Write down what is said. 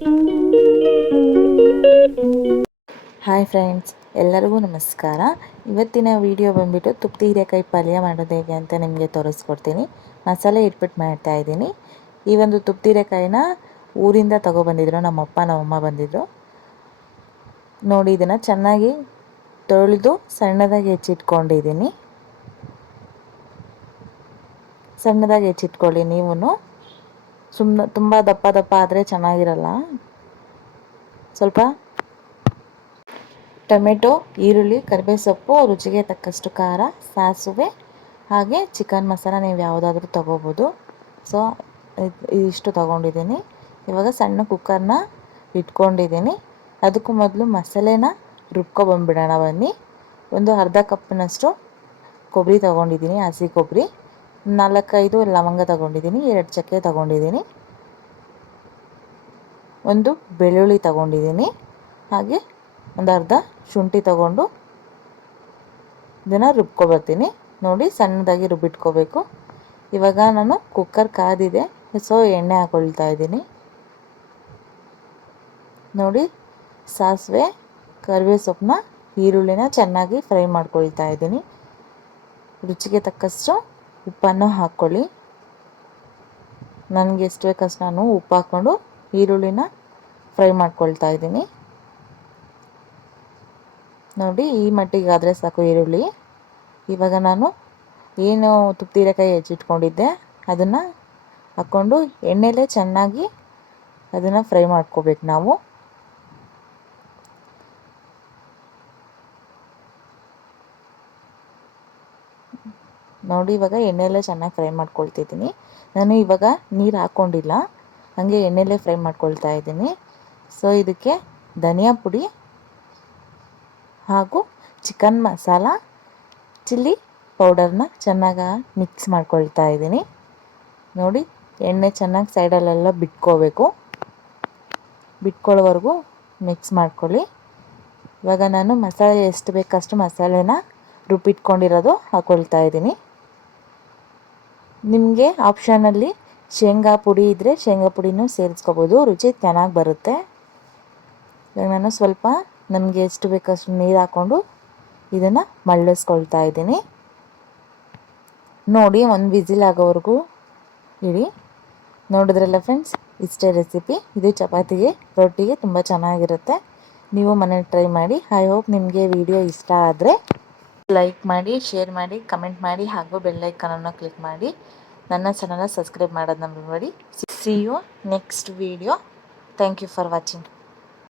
Hi friends, ಎಲ್ಲರಿಗೂ ನಮಸ್ಕಾರ. ಇವತ್ತಿನ ವಿಡಿಯೋ ಬಂದುಬಿಟ್ಟು ತುಪ್ತಿ ಹೀರೆಕಾಯಿ ಪಲ್ಯ ಮಾಡೋದು ಹೇಗೆ ಅಂತ ನಿಮಗೆ ತೋರಿಸ್ಕೊಡ್ತೀನಿ. ಮಸಾಲೆ ಇಟ್ಬಿಟ್ಟು ಮಾಡ್ತಾ ಇದ್ದೀನಿ. ಈ ಒಂದು ತುಪ್ತಿ ಹೀರೆಕಾಯಿನ ಊರಿಂದ ತಗೊಬಂದಿದ್ರು, ನಮ್ಮಪ್ಪ ನಮ್ಮಮ್ಮ ಬಂದಿದ್ದರು. ನೋಡಿ, ಇದನ್ನು ಚೆನ್ನಾಗಿ ತೊಳೆದು ಸಣ್ಣದಾಗಿ ಹೆಚ್ಚಿಟ್ಕೊಂಡಿದ್ದೀನಿ. ಸಣ್ಣದಾಗಿ ಹೆಚ್ಚಿಟ್ಕೊಳ್ಳಿ. ನೀವು ತುಂಬ ದಪ್ಪ ದಪ್ಪ ಆದರೆ ಚೆನ್ನಾಗಿರಲ್ಲ. ಸ್ವಲ್ಪ ಟೊಮೆಟೊ, ಈರುಳ್ಳಿ, ಕರಿಬೇವು ಸೊಪ್ಪು, ರುಚಿಗೆ ತಕ್ಕಷ್ಟು ಖಾರ, ಸಾಸಿವೆ, ಹಾಗೆ ಚಿಕನ್ ಮಸಾಲ ನೀವು ಯಾವುದಾದ್ರೂ ತೊಗೋಬೋದು. ಸೊ ಇಷ್ಟು ತೊಗೊಂಡಿದ್ದೀನಿ. ಇವಾಗ ಸಣ್ಣ ಕುಕ್ಕರ್ನ ಇಟ್ಕೊಂಡಿದ್ದೀನಿ. ಅದಕ್ಕೂ ಮೊದಲು ಮಸಾಲೆನ ರುಬ್ಕೊಬಂದ್ಬಿಡೋಣ ಬನ್ನಿ. ಒಂದು ಅರ್ಧ ಕಪ್ನಷ್ಟು ಕೊಬ್ಬರಿ ತೊಗೊಂಡಿದ್ದೀನಿ, ಹಸಿ ಕೊಬ್ಬರಿ. 4-5 ಲವಂಗ ತೊಗೊಂಡಿದ್ದೀನಿ, 2 ಚಕ್ಕೆ ತೊಗೊಂಡಿದ್ದೀನಿ, ಒಂದು ಬೆಳ್ಳುಳ್ಳಿ ತೊಗೊಂಡಿದ್ದೀನಿ, ಹಾಗೆ ಒಂದು ಅರ್ಧ ಶುಂಠಿ ತೊಗೊಂಡು ಇದನ್ನು ರುಬ್ಕೊಬರ್ತೀನಿ. ನೋಡಿ, ಸಣ್ಣದಾಗಿ ರುಬ್ಬಿಟ್ಕೋಬೇಕು. ಇವಾಗ ನಾನು ಕುಕ್ಕರ್ ಕಾದಿದೆ, ಸೊ ಎಣ್ಣೆ ಹಾಕ್ಕೊಳ್ತಾ ಇದ್ದೀನಿ. ನೋಡಿ, ಸಾಸಿವೆ, ಕರಿಬೇವು ಸೊಪ್ಪನ್ನ, ಈರುಳ್ಳಿನ ಚೆನ್ನಾಗಿ ಫ್ರೈ ಮಾಡ್ಕೊಳ್ತಾ ಇದ್ದೀನಿ. ರುಚಿಗೆ ತಕ್ಕಷ್ಟು ಉಪ್ಪನ್ನು ಹಾಕ್ಕೊಳ್ಳಿ. ನನಗೆ ಎಷ್ಟು ಬೇಕಷ್ಟು ನಾನು ಉಪ್ಪು ಹಾಕ್ಕೊಂಡು ಈರುಳ್ಳಿನ ಫ್ರೈ ಮಾಡ್ಕೊಳ್ತಾ ಇದ್ದೀನಿ. ನೋಡಿ, ಈ ಮಟ್ಟಿಗಾದರೆ ಸಾಕು ಈರುಳ್ಳಿ. ಇವಾಗ ನಾನು ಏನು ತುಪ್ತಿ ಹೀರೆಕಾಯಿ ಹೆಚ್ಚಿಟ್ಕೊಂಡಿದ್ದೆ ಅದನ್ನು ಹಾಕ್ಕೊಂಡು ಎಣ್ಣೆಲೇ ಚೆನ್ನಾಗಿ ಅದನ್ನು ಫ್ರೈ ಮಾಡ್ಕೋಬೇಕು ನಾವು. ನೋಡಿ, ಇವಾಗ ಎಣ್ಣೆಲೇ ಚೆನ್ನಾಗಿ ಫ್ರೈ ಮಾಡ್ಕೊಳ್ತಿದ್ದೀನಿ. ನಾನು ಇವಾಗ ನೀರು ಹಾಕ್ಕೊಂಡಿಲ್ಲ, ಹಾಗೆ ಎಣ್ಣೆಲೇ ಫ್ರೈ ಮಾಡ್ಕೊಳ್ತಾ ಇದ್ದೀನಿ. ಸೊ ಇದಕ್ಕೆ ಧನಿಯಾ ಪುಡಿ ಹಾಗೂ ಚಿಕನ್ ಮಸಾಲ, ಚಿಲ್ಲಿ ಪೌಡರ್ನ ಚೆನ್ನಾಗಿ ಮಿಕ್ಸ್ ಮಾಡ್ಕೊಳ್ತಾ ಇದ್ದೀನಿ. ನೋಡಿ, ಎಣ್ಣೆ ಚೆನ್ನಾಗಿ ಸೈಡಲ್ಲೆಲ್ಲ ಬಿಟ್ಕೋಬೇಕು. ಬಿಟ್ಕೊಳ್ಳೋವರೆಗೂ ಮಿಕ್ಸ್ ಮಾಡ್ಕೊಳ್ಳಿ. ಇವಾಗ ನಾನು ಮಸಾಲೆ ಎಷ್ಟು ಬೇಕಷ್ಟು ಮಸಾಲೆನ ರುಬ್ಬಿಟ್ಕೊಂಡಿರೋದು ಹಾಕ್ಕೊಳ್ತಾ ಇದ್ದೀನಿ. ನಿಮಗೆ ಆಪ್ಷನಲ್ಲಿ ಶೇಂಗಾ ಪುಡಿ ಇದ್ದರೆ ಶೇಂಗಾ ಪುಡಿನೂ ಸೇರಿಸ್ಕೋಬೋದು, ರುಚಿ ಚೆನ್ನಾಗಿ ಬರುತ್ತೆ. ಇವಾಗ ನಾನು ಸ್ವಲ್ಪ ನಮಗೆ ಎಷ್ಟು ಬೇಕಷ್ಟು ನೀರು ಹಾಕ್ಕೊಂಡು ಇದನ್ನು ಮಳ್ಳಿಸ್ಕೊಳ್ತಾ ಇದ್ದೀನಿ. ನೋಡಿ, ಒಂದು ವಿಸಿಲ್ ಆಗೋವರೆಗೂ ಇಡಿ. ನೋಡಿದ್ರಲ್ಲ ಫ್ರೆಂಡ್ಸ್, ಇಷ್ಟೇ ರೆಸಿಪಿ. ಇದು ಚಪಾತಿಗೆ, ರೊಟ್ಟಿಗೆ ತುಂಬ ಚೆನ್ನಾಗಿರುತ್ತೆ. ನೀವು ಮನೇಲಿ ಟ್ರೈ ಮಾಡಿ. ಐ ಹೋಪ್ ನಿಮಗೆ ವಿಡಿಯೋ ಇಷ್ಟ ಆದರೆ ಲೈಕ್ ಮಾಡಿ, ಶೇರ್ ಮಾಡಿ, ಕಮೆಂಟ್ ಮಾಡಿ, ಹಾಗೂ ಬೆಲ್ ಐಕಾನನ್ನು ಕ್ಲಿಕ್ ಮಾಡಿ. ನನ್ನ ಚಾನಲ್ನ ಸಬ್ಸ್ಕ್ರೈಬ್ ಮಾಡೋದನ್ನ ಮರಿಬೇಡಿ. See you next video. Thank you for watching.